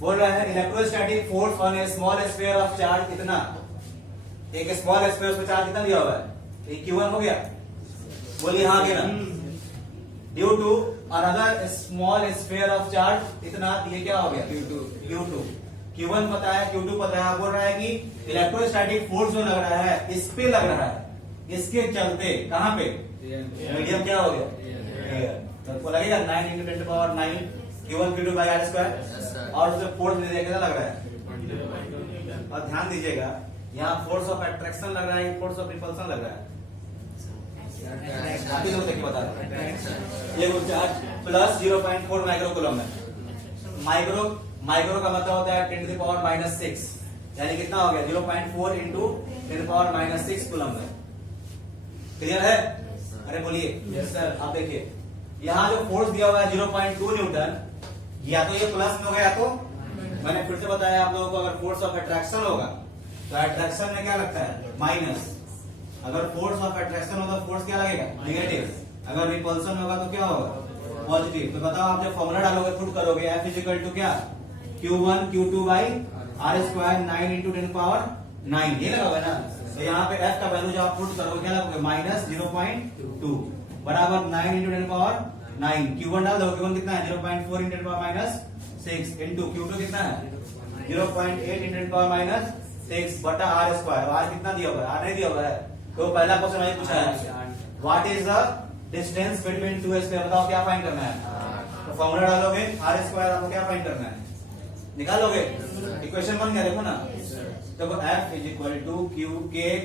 बोल रहा है electrostatic force on A small sphere of charge इतना, एक स्मॉल स्फीयर पे चार्ज कितना दिया हुआ है, ये Q1 हो गया, बोलिए हाँ के ना, due to another small sphere of charge इतना, ये क्या हो गया Q2। Q1 पता है, Q2 पता है, बोल रहा है कि इलेक्ट्रोस्टैटिक फोर्स जो लग रहा है इस पे लग रहा है, इसके चलते कहां पे, मीडियम क्या हो गया, तो लगेगा 9 × 10⁹ Q1 Q2 by are square, और उसे फोर्स नहीं देखा लग रहा है। और ध्यान दीजिएगा यहाँ फोर्स ऑफ अट्रैक्शन लग रहा है, फोर्स ऑफ रिपल्सन लग रहा है, काफी लोग देखिए बता रहे हैं। ये चार्ज प्लस 0.4 माइक्रो कूलम है, माइक्रो का मतलब होता है 10⁻⁻6, यानी कितना हो गया 0.4 × 10⁻⁻6 कूलम है। क्लियर है? अरे बोलिए यस सर। आप देखिए यहाँ जो फोर्स दिया हुआ है 0.2 न्यूटन, या तो ये प्लस में होगा, या तो मैंने फिर से बताया आप लोगों को, अगर फोर्स ऑफ अट्रैक्शन होगा तो अट्रैक्शन में क्या लगता है माइनस, अगर फोर्स ऑफ अट्रैक्शन होगा फोर्स क्या लगेगा नेगेटिव, अगर रिपल्सन होगा तो क्या होगा पॉजिटिव। तो बताओ आप जब फॉर्मूला डालोगे पुट करोगे F = क्या Q1 Q2 by are square 9 × 10⁻⁹ ये लगा हुआ है ना, तो यहाँ पे F का वैल्यू जब आप पुट करोगे क्या लगोगे -0.2 बराबर 9 × 10⁻⁹। Q1 डाल दो, Q1 कितना है 0.4 × 10⁻6 इंटू Q2 कितना है 0.8 × 10⁻6 बटा आर स्क्वायर। आर कितना दिया हुआ है, आर नहीं दिया हुआ है, तो पहला क्वेश्चन वही पूछा है what is the distance between two square, बताओ क्या फाइंड करना है। तो फॉर्मूला डालोगे आर स्क्वायर, आपको क्या फाइंड करना है, निकालोगे, इक्वेशन बन गया, देखो ना। देखो F =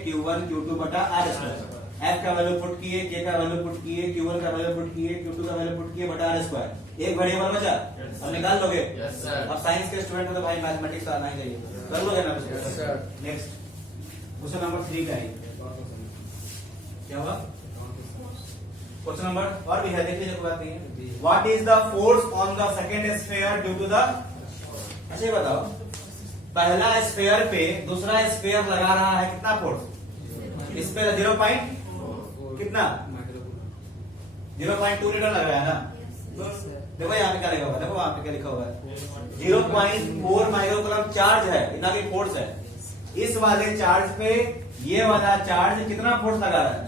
Q1 Q2 बटा आर स्क्वायर, F का वैल्यू पुट किए, K का वैल्यू पुट किए, Q1 का वैल्यू पुट किए, Q2 का वैल्यू पुट किए बटा आर स्क्वायर, एक वेरिएबल बचा, अब निकाल लोगे। अब साइंस के स्टूडेंट हो तो भाई मैथमेटिक्स आना ही चाहिए, कर लोगे ना। नेक्स्ट क्वेश्चन नंबर 3 का है, क्या हुआ क्वेश्चन नंबर, और भी है देख लीजिए, कोई बात नहीं है। What is the force on the second sphere due to the, अच्छा बताओ पहला स्फीयर पे दूसरा स्फीयर लगा रहा है, कितना फोर्स इस पे 0. कितना 0.2 न्यूटन लग रहा है ना। देखो यहाँ पे क्या लिखा हुआ है, देखो वहां पे क्या लिखा हुआ है 0.4 माइक्रो कूलम चार्ज है, इतना की फोर्स है। इस वाले चार्ज पे ये वाला चार्ज कितना फोर्स लगा रहा है,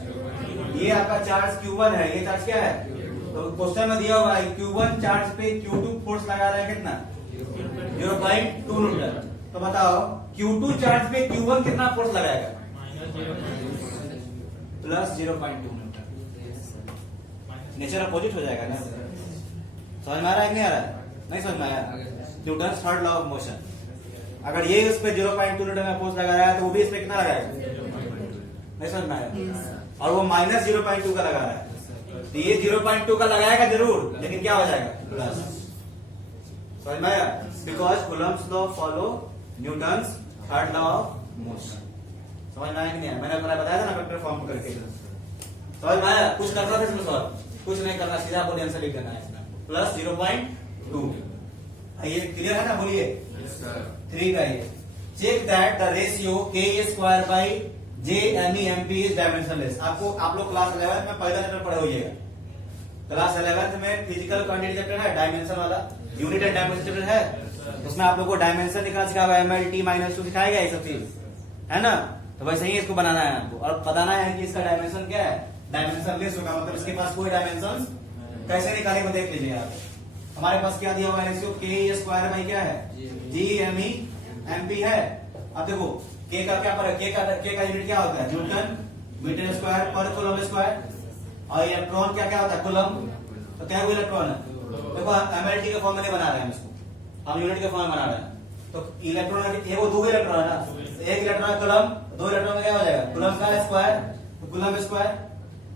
ये आपका चार्ज Q1 है, ये चार्ज क्या है, तो क्वेश्चन में दिया हुआ है Q1 चार्ज पे Q2 फोर्स लगा रहा है कितना 0.2 न्यूटन। तो बताओ Q2 चार्ज पे Q1 कितना फोर्स लगाएगा, प्लस 0.2 न्यूटन। नेचर अपोजिट हो जाएगा ना, समझ में आ रहा है कि नहीं आ रहा है, नहीं समझ में आया। Newton third law of motion, अगर ये उस पे 0.2 न्यूटन का फोर्स लगा रहा है तो वो भी इस पे कितना लगाएगा, नहीं समझ में आया, और वो -0.2 का लगा रहा है, तो ये 0.2 का लगाएगा जरूर, लेकिन क्या हो जाएगा प्लस, समझ में आया, because Coulomb's law follow Newton's third law of motion. समझ में आया कि नहीं आया, मैंने अपना बताया था ना वेक्टर फॉर्म करके, समझ में आया। कुछ करना था इसमें सॉल्व, कुछ नहीं करना, सीधा बोलिए आंसर लिख देना है इसमें, प्लस 0.2। ये क्लियर है ना, बोलिए 3 का ये, check that the ratio K² by JME/MP is dimensionless. आपको आप लोग क्लास 11 में पहला चैप्टर पढ़े होइएगा, क्लास 11 में फिजिकल क्वांटिटी चैप्टर है, डायमेंशन वाला, यूनिट एंड डायमेंशन चैप्टर है, उसमें आप लोग को डायमेंशन निकालना सिखाया हुआ, ML/T-2 सिखाया गया, ये सब चीज है ना। तो वैसे ही इसको बनाना है आपको, और बताना है कि इसका डायमेंशन क्या है, डायमेंशन लेस होगा, मतलब इसके पास कोई डायमेंशन कैसे निकालेंगे देख लीजिए आप। हमारे पास क्या दिया हुआ है रेशियो K² बाई क्या है JME/MP है। अब देखो K का क्या पर, K का यूनिट क्या होता है न्यूटन मीटर स्क्वायर पर कूलम स्क्वायर, और इलेक्ट्रॉन क्या क्या होता है कूलम, तो क्या इलेक्ट्रॉन है, देखो MLT के फॉर्म में बना रहे हैं इसको, हम यूनिट के फॉर्म में बना रहे हैं, तो इलेक्ट्रॉन वो 2 इलेक्ट्रॉन है ना, एक इलेक्ट्रॉन कूलम, 2 इलेक्ट्रॉन में क्या हो जाएगा कूलम का स्क्वायर, तो कूलम स्क्वायर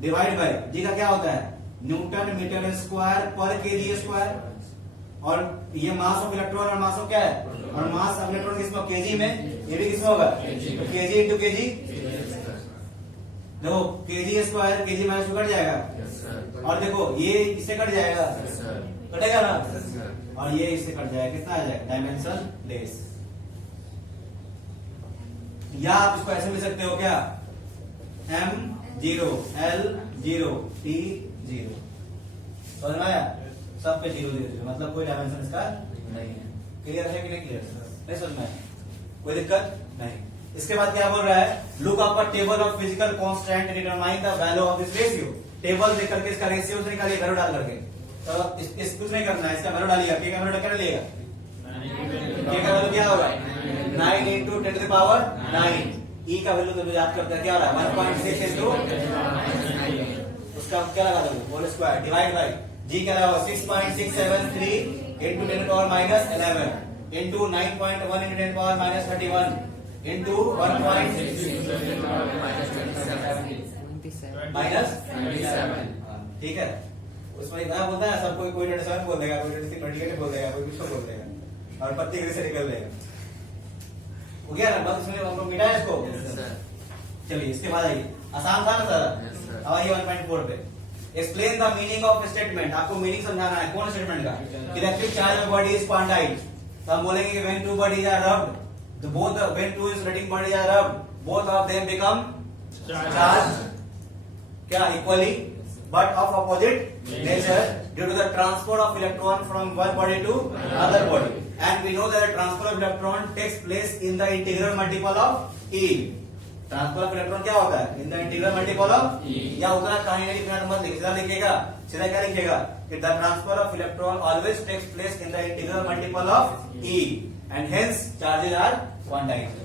डिवाइड बाय जी का क्या होता है न्यूटन मीटर स्क्वायर पर केजी स्क्वायर, और ये मास ऑफ इलेक्ट्रॉन और मास ऑफ क्या है, और मास ऑफ इलेक्ट्रॉन किसमें केजी में, ये भी किसमें होगा केजी इंटू केजी। देखो केजी स्क्वायर केजी -2 कट जाएगा, और देखो ये इससे कट जाएगा, कटेगा ना, और ये इससे कट जाएगा, कितना आ जाएगा डायमेंशन लेस। या आप इसको ऐसे लिख सकते हो क्या M0 L0 T0, समझ में आया, सब पे 0 0 मतलब कोई डायमेंशन इसका नहीं है। क्लियर है कि नहीं क्लियर? नहीं समझ में आया? कोई दिक्कत नहीं। इसके बाद क्या बोल रहा है, look up a table of physical constant and determine the value of this ratio. Table देख करके इसका रेशियो निकालिए वैल्यू डाल करके। तो इस कुछ नहीं करना है, इसका वैल्यू डालिएगा। के का वैल्यू क्या डालिएगा? के का वैल्यू क्या होगा? 9 into 10 to the power 9। ई का वैल्यू तो याद करते हैं क्या हो रहा है 1.6 into उसका क्या लगा दो होल स्क्वायर डिवाइड बाय जी क्या लगा 6.673 into 10 to the power minus 11 into 9.1 into 10 to the power minus 31 into 1.6 minus 27। ठीक है, उसमें इतना बोलता है सब कोई 27 बोल देगा, कोई 28 बोल देगा, कोई कुछ बोल देगा और पत्ती से निकल देगा। हो गया ना, बस इसमें हम लोग मिटाए इसको। चलिए इसके बाद आइए, आसान था ना सर? अब आइए 1.4 पे। Explain the meaning of statement. आपको मीनिंग समझाना है कौन स्टेटमेंट का? Electric charge of body is quantized. तो हम बोलेंगे कि when two bodies are rubbed, तो both when two insulating bodies are rubbed, both of them become charge क्या equally but of opposite nature due to the transfer of electron from one body to another body, and we know that the transfer of electron takes place in the integral multiple of E। Transfer of electron क्या होता है? इन the integral multiple of E। या उतना कहीं नहीं लिखना, तो मत लिख, सीधा लिखिएगा। सीधा क्या लिखिएगा कि the transfer of electron always takes place in the integral multiple of E and hence charges are quantized.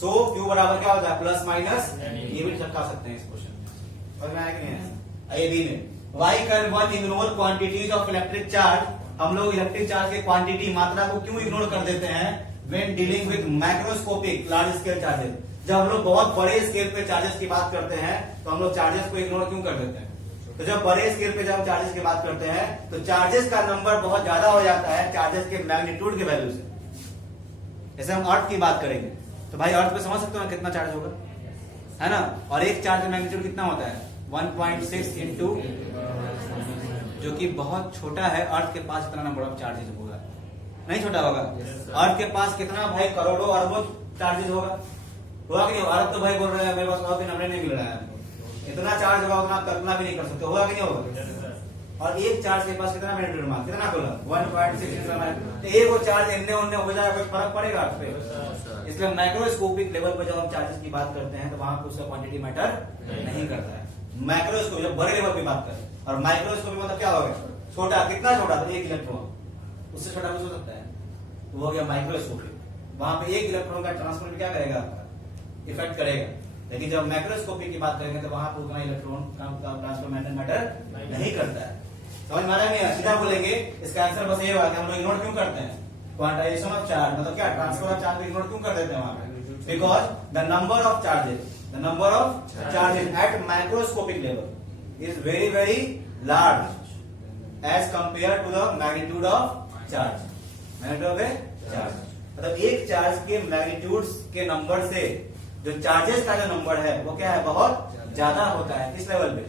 So Q बराबर क्या होता है? Plus minus. ये भी चिपका सकते हैं इस क्वेश्चन में। समझ में आया कि नहीं? आइए बी में, why can one ignore quantities of electric charge. हम लोग इलेक्ट्रिक चार्ज के क्वांटिटी मात्रा को क्यों इग्नोर कर देते हैं when dealing with macroscopic large scale charges? जब हम लोग बहुत बड़े स्केल पे चार्जेस की बात करते हैं तो हम लोग चार्जेस को इग्नोर क्यों कर देते हैं? तो जब बड़े स्केल पे जब हम चार्जेस की बात करते हैं तो चार्जेस का नंबर बहुत ज्यादा हो जाता है चार्जेस के मैग्नीट्यूड के वैल्यू से। जैसे हम अर्थ की बात करेंगे तो भाई अर्थ पे समझ सकते हो ना कितना चार्ज होगा, है ना? और एक चार्ज का मैग्नीट्यूड कितना होता है? 1.6 इंटू, जो कि बहुत छोटा है। अर्थ के पास इतना नंबर ऑफ चार्जेस होगा, नहीं छोटा होगा? अर्थ के पास कितना भाई करोड़ों अरबों चार्जेस होगा कि नहीं? अर्थ तो भाई बोल रहे हैं मेरे पास और नंबर नहीं मिल रहा है, इतना चार्ज होगा उतना कल्पना भी नहीं कर सकते, होगा कि नहीं होगा? और एक चार्ज के पास कितना मैग्नीट्यूड मास कितना बोला 1.6। तो एक वो चार्ज इनने उनने हो जाएगा, कोई फर्क पड़ेगा अर्थ पे? इसलिए माइक्रोस्कोपिक लेवल पर जब हम चार्जेस की बात करते हैं तो वहां पर उसका क्वांटिटी मैटर नहीं करता है। माइक्रोस्कोप जब बड़े लेवल पे बात करें, और माइक्रोस्कोप मतलब क्या होगा? छोटा, कितना छोटा? तो 1 इलेक्ट्रॉन, उससे छोटा कुछ हो सकता है, तो वो हो गया माइक्रोस्कोपिक। वहां पे 1 इलेक्ट्रॉन का ट्रांसफर क्या करेगा? आपका इफेक्ट करेगा। लेकिन जब माइक्रोस्कोपिक की बात करेंगे तो वहां पर उतना इलेक्ट्रॉन का ट्रांसफर मैटर नहीं करता है। समझ में आ रहा है? सीधा बोलेंगे इसका आंसर बस ये होगा कि हम लोग इग्नोर क्यों करते हैं क्वांटाइजेशन ऑफ चार्ज, मतलब क्या ट्रांसफर ऑफ चार्ज को इग्नोर क्यों कर देते हैं वहां पे? Because the number of charges at microscopic level is very very large as compare to the magnitude of charge. मतलब एक चार्ज के मैग्नीट्यूड के नंबर से जो चार्जेस का जो नंबर है वो क्या है? बहुत ज्यादा होता है। किस लेवल पे?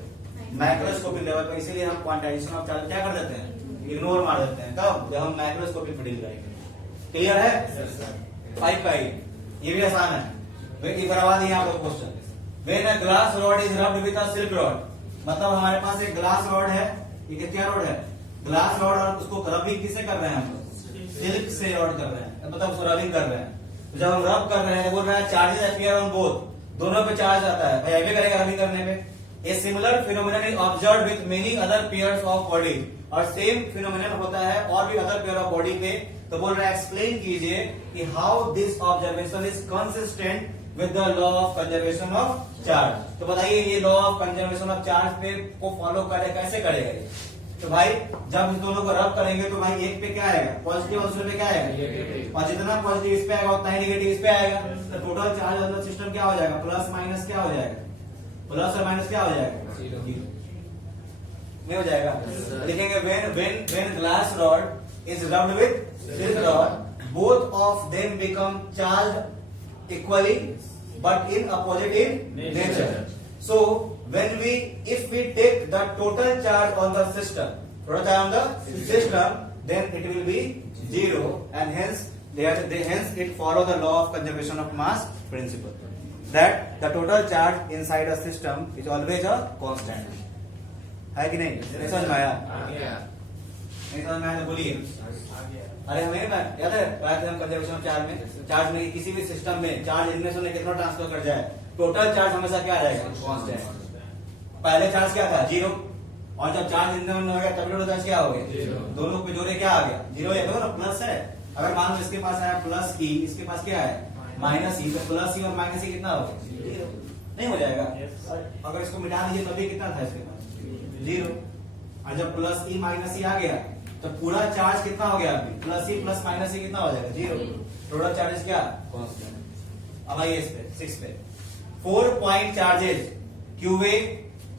माइक्रोस्कोपिक लेवल पे। इसीलिए हम क्वांटाइजेशन ऑफ चार्ज क्या कर देते हैं? इग्नोर मार देते हैं। तब जब हम माइक्रोस्कोपिक में डील करेंगे। क्लियर है? 5 का ये भी आसान है। करवा दिए आप लोग question. When a glass rod is rubbed with a silk rod, मतलब हमारे पास एक ग्लास रॉड है, ये क्या रॉड है? ग्लास रॉड, और उसको रबिंग किससे कर रहे हैं हम? सिल्क से रॉड कर रहे हैं, मतलब उसको रबिंग कर रहे हैं। तो जब हम रब कर रहे हैं बोल रहे हैं चार्जेस अपीयर ऑन बोथ, दोनों पे चार्ज आता है, भाई करेगा रबिंग करने पे। A similar phenomenon is observed with many other pairs of body, और सेम फिनोमिनन होता है और भी अदर पेयर ऑफ बॉडी पे। तो बोल रहा है एक्सप्लेन कीजिए कि how this observation is consistent with the law of conservation of charge. तो बताइए ये law of conservation of charge पे को फॉलो करे कैसे करेगा ये? तो भाई जब इन दोनों को रब करेंगे तो भाई एक पे क्या आएगा? पॉजिटिव, और दूसरे पे क्या आएगा? और जितना पॉजिटिव इस पे आएगा उतना ही नेगेटिव इस पे आएगा। तो total charge on the system क्या हो जाएगा? प्लस माइनस क्या हो जाएगा? प्लस और माइनस क्या हो जाएगा? नहीं हो जाएगा? लिखेंगे when glass rod is rubbed with silk rod, both of them become charged equally but in opposite in nature. So when if we take the total charge on the system, then it will be 0, and hence it follow the law of conservation of mass principle, that the total charge inside a system is always a constant. है कि नहीं? समझ में आया? नहीं समझ में आया तो बोलिए। अरे हमें याद है हम कंजर्वेशन चार्ज में, चार्ज में किसी भी सिस्टम में चार्ज इनमें से कितना ट्रांसफर कर जाए, टोटल चार्ज हमेशा क्या रहेगा, कांस्टेंट। पहले चार्ज क्या था, 0, और जब चार्ज इनमें हो गया तब टोटल चार्ज क्या हो गया, दोनों पे जोड़े क्या आ गया, 0 है, देखो ना प्लस है। अगर मान लो इसके पास है प्लस ई, इसके पास क्या है माइनस ई, तो प्लस ई और माइनस ई कितना हो गया, नहीं हो जाएगा। अगर इसको मिटा दीजिए तभी कितना था इसके पास 0, और जब प्लस ई माइनस ई आ गया तो पूरा चार्ज कितना हो गया, अभी प्लस ई प्लस माइनस ई कितना हो जाएगा 0, टोटल चार्जेस क्या कांस्टेंट। अब आइए इस पे 6 पे, 4 point charges QA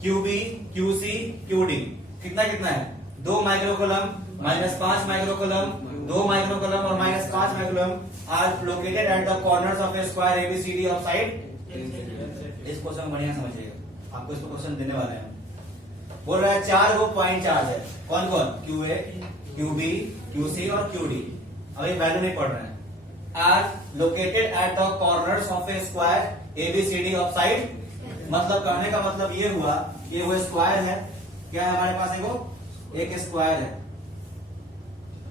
QB QC QD कितना कितना है, 2 माइक्रोकूलम, -5 माइक्रोकूलम, 2 माइक्रोकूलम और -5 microcoulomb are located at the corners of a square ABCD of side. इस क्वेश्चन बढ़िया समझिएगा, आपको इसको क्वेश्चन देने वाले हैं। बोल रहा है 4 वो पॉइंट चार्ज है, कौन कौन, QA QB QC और QD। अब ये वैल्यू नहीं पढ़ रहे हैं, are located at the corners of a square ABCD of side. मतलब कहने का मतलब ये हुआ, ये वो स्क्वायर है, क्या है हमारे पास, एक स्क्वायर है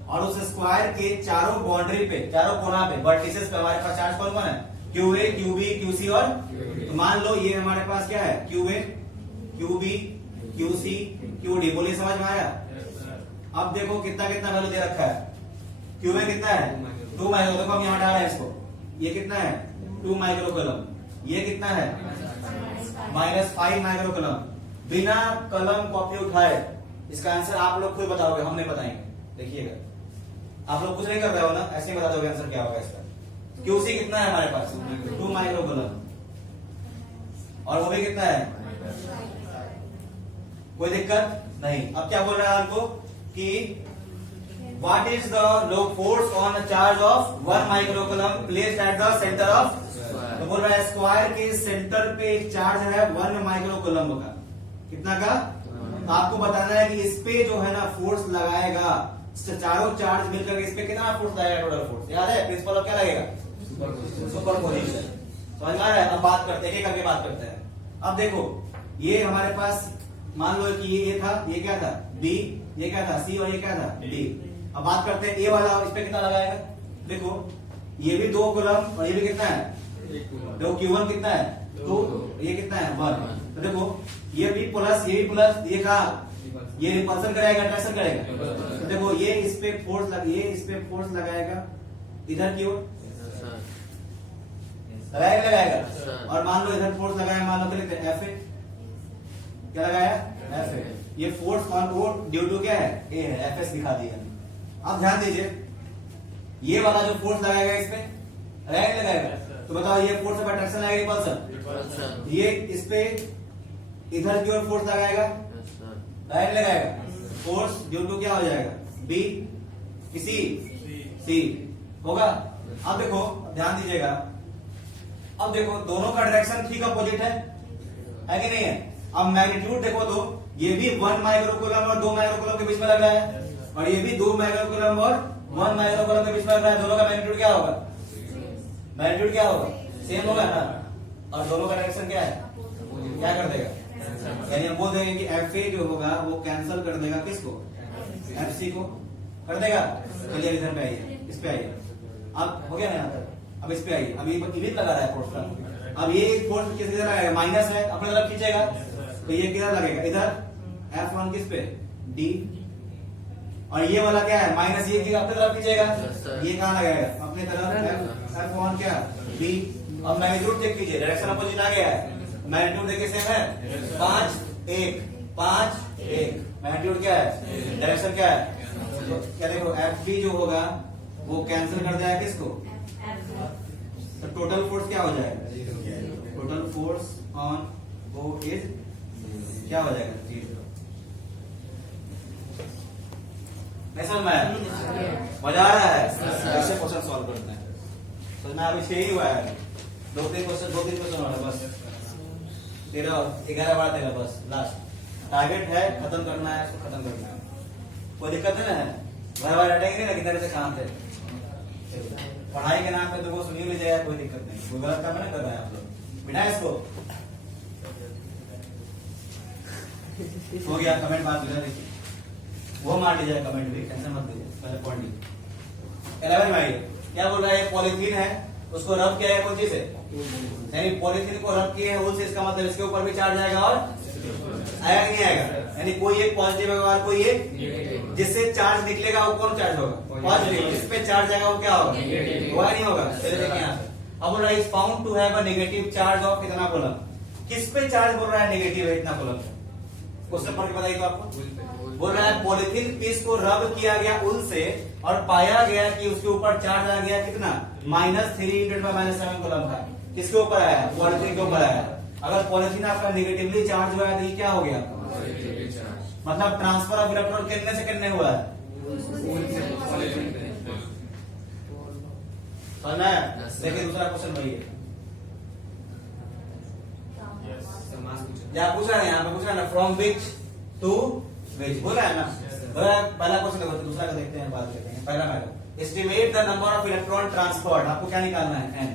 और उस स्क्वायर के चारों बाउंड्री पे, चारों कोना पे, वर्टिसेस पे हमारे पास चार्ज कौन कौन है, QA QB QC और, तो मान लो ये हमारे पास क्या है, QA QB QC QD। बोलिए समझ में आया। अब देखो कितना कितना वैल्यू दे रखा है, QA कितना है 2 माइक्रो, देखो हम यहाँ डाल रहे हैं इसको, ये कितना है 2 माइक्रोकूलम, ये कितना है -5 माइक्रोकूलम। बिना कलम कॉपी उठाए इसका आंसर आप लोग खुद बताओगे, हम नहीं बताएंगे। देखिएगा आप लोग कुछ नहीं कर रहे हो ना, ऐसे ही बता दोगे आंसर क्या होगा इसका। QC कितना है हमारे पास 2 माइक्रोकूलम, और वो भी कितना है, कोई दिक्कत नहीं। अब क्या बोल रहा है आपको कि what is the force on the charge of 1 microcoulomb placed at the centre of, तो बोल रहा है स्क्वायर के सेंटर पे एक चार्ज है 1 माइक्रोकूलम का, कितना का, तो आपको बताना है कि इस पे जो है ना फोर्स लगाएगा, चारों चार्ज मिलकर इस पे कितना फोर्स लगाएगा, टोटल फोर्स याद है, प्रिंसिपल ऑफ क्या लगेगा, सुपरपोजिशन। समझ में आ रहा है। अब बात करते हैं, एक करके बात करते हैं। अब देखो ये हमारे पास मान लो कि ये था, ये क्या था B, ये क्या था C और ये क्या था D। अब बात करते हैं ए वाला, इस पे कितना लगाएगा, देखो ये भी 2 कूलम और ये भी कितना है, देखो Q1 कितना है 2, ये कितना है 1। तो देखो ये भी प्लस, ये भी प्लस, ये कहा, ये रिपल्सन करेगा अट्रैक्शन करेगा, तो देखो ये इस पे फोर्स ये इस पे फोर्स लगाएगा इधर की ओर, लगाएगा, और मान लो इधर फोर्स लगाया, मान लो लिखते हैं FA, क्या लगाया FA। ये फोर्स ऑन वो ड्यू टू क्या है, A है, FS दिखा दिया। अब ध्यान दीजिए, ये वाला जो फोर्स लगाएगा इस पे लगाएगा, तो बताओ ये फोर्स ऑफ अट्रैक्शन लगाएगा रिपल्सन, ये इस पे इधर की ओर फोर्स लगाएगा, राइट लगाएगा, फोर्स ड्यू टू क्या हो जाएगा B, किसी C होगा। अब देखो ध्यान दीजिएगा, अब देखो दोनों का डायरेक्शन ठीक अपोजिट है कि नहीं है। अब मैग्नीट्यूड देखो तो ये भी 1 माइक्रोकूलम और 2 माइक्रोकूलम के बीच में लग रहा है, और ये भी 2 माइक्रोकूलम और 1 माइक्रोकूलम के बीच में लग रहा है। दोनों का मैग्नीट्यूड क्या होगा, मैग्नीट्यूड क्या होगा, सेम होगा ना, और दोनों का डायरेक्शन क्या है, क्या कर देगा, यानी हम बोल देंगे कि FA जो होगा वो कैंसिल कर देगा किसको, FC को कर देगा। चलिए इधर पे आइए, इस पे आइए, अब हो गया ना यहाँ तक। अब इस पे आइए, अब ये इमेज लगा रहा है फोर्स का, अब ये फोर्स किस तरह लगाएगा, माइनस है, अपने तरफ खींचेगा, तो ये किधर लगेगा, इधर F1 किस पे D, और ये वाला क्या है माइनस, ये अपने तरफ खींचेगा, ये कहाँ लगाएगा अपने तरफ, F1 क्या B। अब मैग्नीट्यूड चेक कीजिए, डायरेक्शन अपोजिट आ गया है, मैग्नीट्यूड देखिए सेम है, 5 1 5 1, मैग्नीट्यूड क्या है, डायरेक्शन क्या है, तो क्या देखो FB जो होगा वो कैंसिल कर जाएगा किसको, तो टोटल फोर्स क्या हो जाएगा, टोटल फोर्स ऑन वो इज क्या हो जाएगा 0। नहीं समझ में आया, मजा आ रहा है, ऐसे क्वेश्चन सॉल्व करते हैं। समझ में अभी 6 ही हुआ है, 2-3 क्वेश्चन और बस, 11 बार 13 बस लास्ट टारगेट है, खत्म करना है, इसको खत्म करना है, कोई दिक्कत नहीं है। बार हटेंगे ना किधर से काम थे, पढ़ाई के नाम पे तो वो सुनी लीजिएगा, कोई दिक्कत नहीं, कोई गलत काम नहीं कर रहे हैं आप लोग, बिना इसको हो गया। कमेंट बात देखिए, वो मार लीजिएगा कमेंट भी, टेंशन मत लीजिए, पहले पढ़ लीजिए। 11 में आइए, क्या बोल रहा है, पॉलीथीन है, उसको रब किया है कौन चीज से, यानी पॉलीथीन को रब किए हैं वुल से, इसका मतलब इसके ऊपर भी चार्ज आएगा और आएगा कि नहीं आएगा, यानी कोई एक पॉजिटिव होगा और कोई एक, जिससे चार्ज निकलेगा वो कौन चार्ज होगा, पॉजिटिव, जिस पे चार्ज आएगा वो क्या होगा, होगा नहीं होगा। चलिए देखिए यहाँ पे, अब बोल रहा है is found to have a negative charge of कितना कूलम, किस पे चार्ज बोल रहा है नेगेटिव है इतना कूलम, क्वेश्चन पढ़ के बताइए तो आपको। बोल रहा है पॉलिथीन पीस को रब किया गया उल से और पाया गया कि उसके ऊपर चार्ज आ गया कितना, -3 × 10⁻⁷ कूलम का, किसके ऊपर आया, पॉलिथीन के ऊपर आया। अगर पॉलिथीन आपका नेगेटिवली चार्ज हुआ है तो ये क्या हो गया, मतलब ट्रांसफर ऑफ इलेक्ट्रॉन कितने से कितने हुआ है, देखिए दूसरा क्वेश्चन वही है, पूछ रहा है यहाँ पे, पूछ रहा है ना, फ्रॉम विच टू विच बोला है ना, पहला क्वेश्चन देखो, दूसरा का देखते हैं, बात करते हैं। पहला मैं estimate the number of electron transferred, आपको क्या निकालना है, n,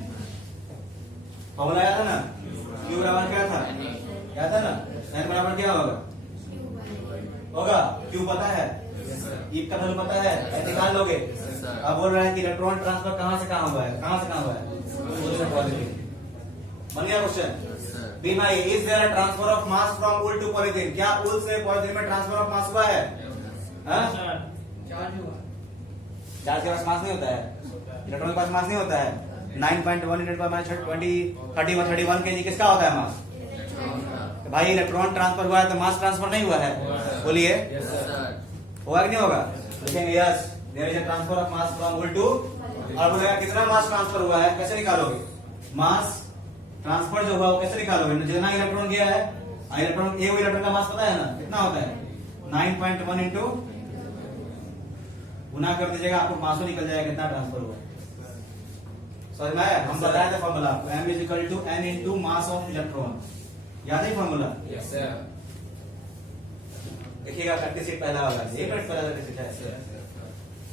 फॉर्मूला आया था ना, Q बराबर क्या था, क्या था ना, n बराबर क्या होगा, Q पता है, E का वैल्यू पता है, n निकाल लोगे। अब बोल रहा है कि इलेक्ट्रॉन ट्रांसफर कहां से कहां हुआ है, कहां से कहां हुआ है, उल से पॉलिथीन, बन गया question. B my is there a transfer of mass from wool to polythene, क्या उल से पॉलिथीन में ट्रांसफर ऑफ मास हुआ है, चार्ज के पास मास नहीं होता है, इलेक्ट्रॉन के पास मास नहीं होता है, 9.1 × 10⁻20 31 kg किसका होता है मास, भाई इलेक्ट्रॉन ट्रांसफर हुआ है तो मास ट्रांसफर नहीं हुआ है, बोलिए होगा कि नहीं होगा, लिखेंगे yes there is a transfer of mass from wool to, और बोलेगा कितना मास ट्रांसफर हुआ है, कैसे निकालोगे, मास ट्रांसफर जो हुआ वो कैसे निकालोगे, जितना इलेक्ट्रॉन गया है, इलेक्ट्रॉन एक इलेक्ट्रॉन का मास पता है ना कितना होता है, 9.1 इंटू गुना कर दीजिएगा, आपको मासो निकल जाएगा कितना ट्रांसफर हुआ, समझ में आया, हम बताए थे फॉर्मूला आपको, m = n into mass of electron, याद है फॉर्मूला, देखिएगा प्रैक्टिस शीट पहला वाला, एक मिनट पहला प्रैक्टिस शीट है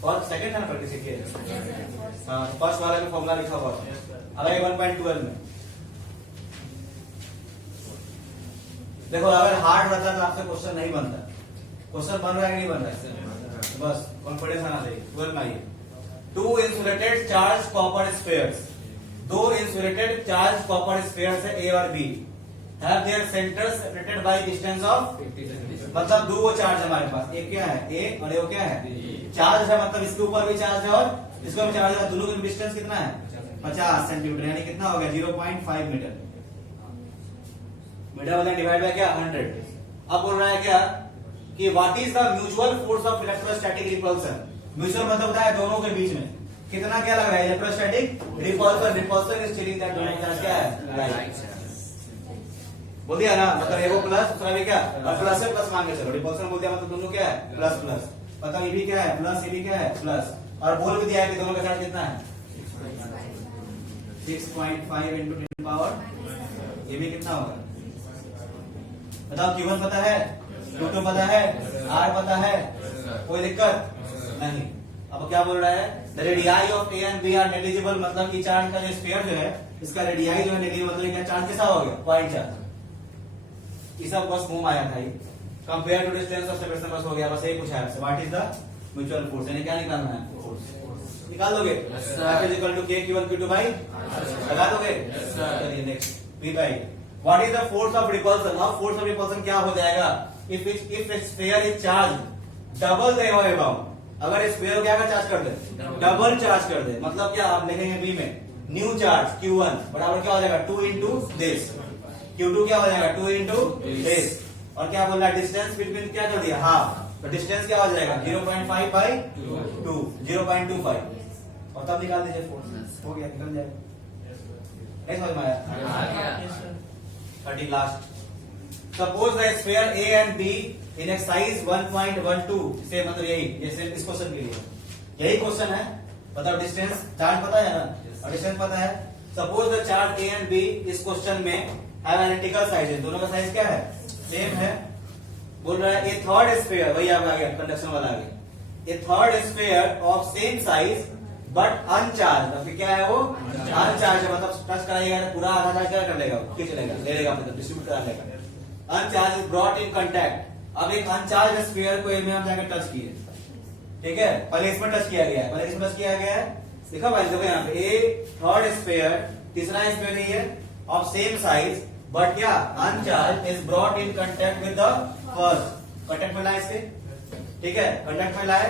और सेकंड है ना प्रैक्टिस शीट के, हां फर्स्ट वाला में फॉर्मूला लिखा हुआ है, अब आगे 1.12 में देखो, अगर हार्ड रहता तो आपसे क्वेश्चन नहीं बनता, क्वेश्चन बन रहा है नहीं बन रहा है, बस कॉन्फिडेंस आना चाहिए। 12 में आइए, 2 insulated charge copper spheres, 2 insulated charge copper spheres है A और B, have their centres separated by distance of 50 centimetre, मतलब दो वो चार्ज हमारे पास, एक क्या है A और एक क्या है, चार्ज है, मतलब इसके ऊपर भी चार्ज है और इसको भी चार्ज है, दोनों का डिस्टेंस कितना है 50 सेंटीमीटर, यानी कितना हो गया 0.5 मीटर, मीटर वाला डिवाइड बाय क्या 100। अब बोल रहा है क्या कि what is the mutual force of electrostatic repulsion, mutual मतलब होता है दोनों के बीच में कितना क्या लग रहा है, electrostatic repulsion, repulsion is stealing that दोनों चार्ज क्या है राइट, बोल दिया ना, मतलब एगो प्लस दूसरा भी क्या, और प्लस से प्लस मान के चलो, रिपल्सन बोल दिया मतलब दोनों क्या है प्लस प्लस, मतलब ये भी क्या है प्लस, ये भी क्या है प्लस, और बोल भी दिया है कि दोनों का चार्ज कितना है 6.5 इंटू 10 पावर, ये भी कितना होगा बताओ, Q1 पता है, Q2 पता है, R पता है, कोई दिक्कत नहीं। अब क्या बोल रहा है, the radii of A and B are negligible, मतलब कि चार्ज का जो स्फीयर जो है इसका रेडियाई जो है नेग्लिजिबल, मतलब क्या चार्ज कैसा हो गया पॉइंट चार्ज, ये सब बस घूम आया था, compare to distance of separation बस हो गया, बस यही पूछा है, what is the mutual force, यानी क्या निकालना है फोर्स, निकाल दोगे, F equal to K Q1 Q2 by, लगा दोगे, चलिए next B by, what is the force of repulsion, अब फोर्स ऑफ रिपल्सन क्या हो जाएगा, if sphere is charge double the about, अगर स्फीयर क्या का चार्ज कर दे, डबल चार्ज कर दे, मतलब क्या आप लिखेंगे बी में न्यू चार्ज Q1 बराबर क्या हो जाएगा 2 इंटू दिस, Q2 क्या हो जाएगा 2 इंटू दिस, और क्या बोल रहा है डिस्टेंस बिटवीन क्या कर दिया हाफ, तो डिस्टेंस क्या हो जाएगा 0.5 बाई 2 0.25, और तब निकाल दीजिए फोर्स, हो गया निकल जाएगा, नहीं समझ में आया, 30 last, suppose the sphere A and B in exercise 1.12 से, मतलब यही इस क्वेश्चन के लिए यही क्वेश्चन है, मतलब डिस्टेंस चार्ज पता है ना, और डिस्टेंस पता है, suppose the charge A and B इस क्वेश्चन में हैव आइडेंटिकल साइजेस, दोनों का साइज क्या है सेम है, बोल रहा है ए थर्ड स्फीयर, वही आ गया कंडक्शन वाला आ गया, a third sphere of same size but uncharged, अब क्या है वो अनचार्ज है, मतलब टच कराएगा पूरा आधा चार्ज क्या कर लेगा, खींच लेगा, ले लेगा, मतलब डिस्ट्रीब्यूट करा लेगा, अनचार्ज इज ब्रॉट इन कांटेक्ट, अब एक अनचार्ज स्फीयर को में हम जाकर टच किए, ठीक है, पहले इसमें टच किया गया है, पहले इसमें टच किया गया है, देखा भाई, देखो यहाँ पे ए थर्ड स्फीयर, तीसरा स्फीयर नहीं है ऑफ सेम साइज बट क्या uncharged is brought in contact with the first, contact में लाए इससे, ठीक है, कांटेक्ट में लाए,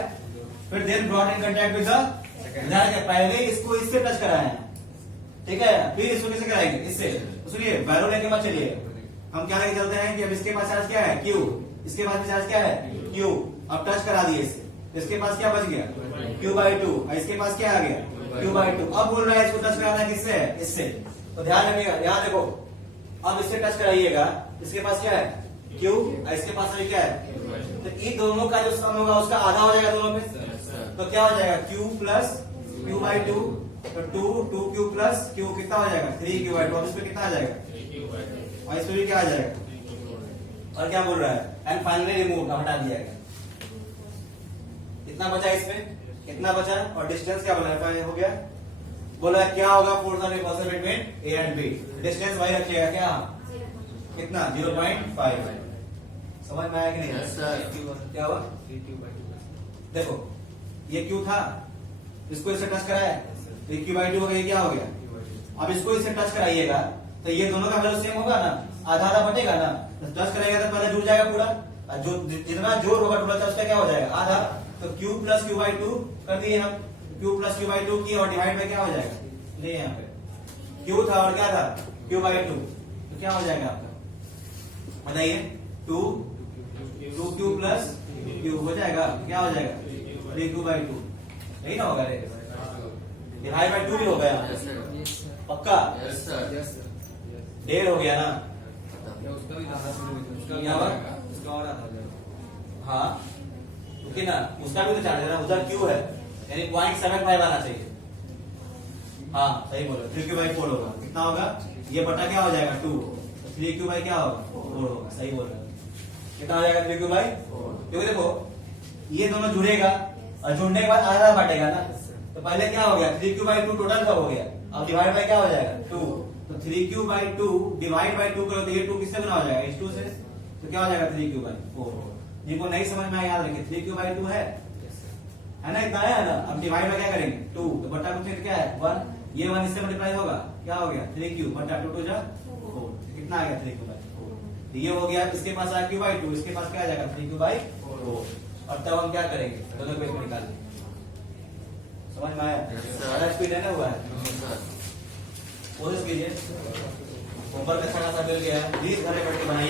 फिर then brought in contact with the, पहले इसको इससे टच कराए हैं, ठीक है, फिर इसको किसे कराएंगे, इससे, तो सुनिए वैल्यू लेके मत चलिए, हम क्या लेके चलते हैं कि अब इसके पास चार्ज क्या है Q, इसके पास चार्ज क्या है Q, अब टच करा दिए इससे, इसके पास क्या बच गया Q/2, इसके पास क्या आ गया Q/2, अब बोल रहा है इसको टच कराना किससे है, इससे, तो ध्यान रखिएगा, यहाँ देखो, अब इससे टच कराइएगा, इसके पास क्या है Q, इसके पास अभी क्या है, तो इन दोनों का जो सम होगा उसका आधा हो जाएगा दोनों में, तो क्या हो जाएगा Q प्लस Q/2, तो 2Q प्लस Q कितना हो जाएगा 3Q/2, अब इसमें कितना आ जाएगा, और इसमें भी क्या आ जाएगा, और क्या बोल रहा है, एंड फाइनली रिमूव, हटा दिया गया, कितना बचा इसमें, कितना बचा, और डिस्टेंस क्या बोला है, हो गया, बोला क्या होगा force of repulsion between A and B, distance वही रखिएगा क्या, कितना 0.5, समझ में आया कि नहीं, क्या हुआ, देखो ये Q था, इसको इससे टच कराया, तो Q/2 हो गया, ये क्या हो गया, अब इसको इससे टच कराइएगा तो ये दोनों का वैल्यू सेम होगा ना, आधा आधा बटेगा ना, तो टच कराएगा तो पहले जुड़ जाएगा पूरा, जो जितना जोड़ होगा टोटल उसका क्या हो जाएगा आधा, तो Q प्लस Q/2 कर दिए हम, Q प्लस Q/2 की और डिवाइड में क्या हो जाएगा, ये यहाँ पे Q था और क्या था Q/2, तो क्या हो जाएगा आपका, बताइए 2Q प्लस Q हो जाएगा, क्या हो जाएगा 3Q/2, यही ना होगा, डिवाइड बाय 2 भी हो गया, पक्का, डेढ़ हो गया ना, हाँ ओके ना, उसका भी तो चार्ज है ना, उधर Q है, यानी 0.75 आना चाहिए, हाँ सही बोलो, 3Q/4 होगा, कितना होगा, ये बटा क्या हो जाएगा 2, 3Q/ क्या होगा 4 होगा, सही बोल रहे हो, कितना हो जाएगा 3Q/4, क्योंकि देखो ये दोनों जुड़ेगा और जुड़ने के बाद आधा बांटेगा ना, तो पहले क्या हो गया 3Q/2 टोटल का हो गया, अब डिवाइड बाय क्या हो जाएगा 2, तो 3Q/2 डिवाइड बाय 2 करो तो ये 2 किससे बना हो जाएगा H2 से, तो क्या हो जाएगा 3Q/4, जिनको नहीं समझ में आया याद रखिए 3Q/2 है ना, इतना है ना, अब डिवाइड में क्या करेंगे 2, तो बटा में फिर क्या है 1, ये 1 इससे मल्टीप्लाई होगा, क्या हो गया 3Q बटा 2 जा 4, कितना आ गया 3Q/4, तो ये हो गया, इसके पास आया Q/2, इसके पास क्या आ जाएगा 3Q/4, और तब हम क्या करेंगे दोनों को इसमें निकाल लेंगे, समझ में आया, सारा स्पीड है ना हुआ है, कोशिश कीजिए, ऊपर का सारा सा मिल गया है, प्लीज घर में बैठ के बनाइए।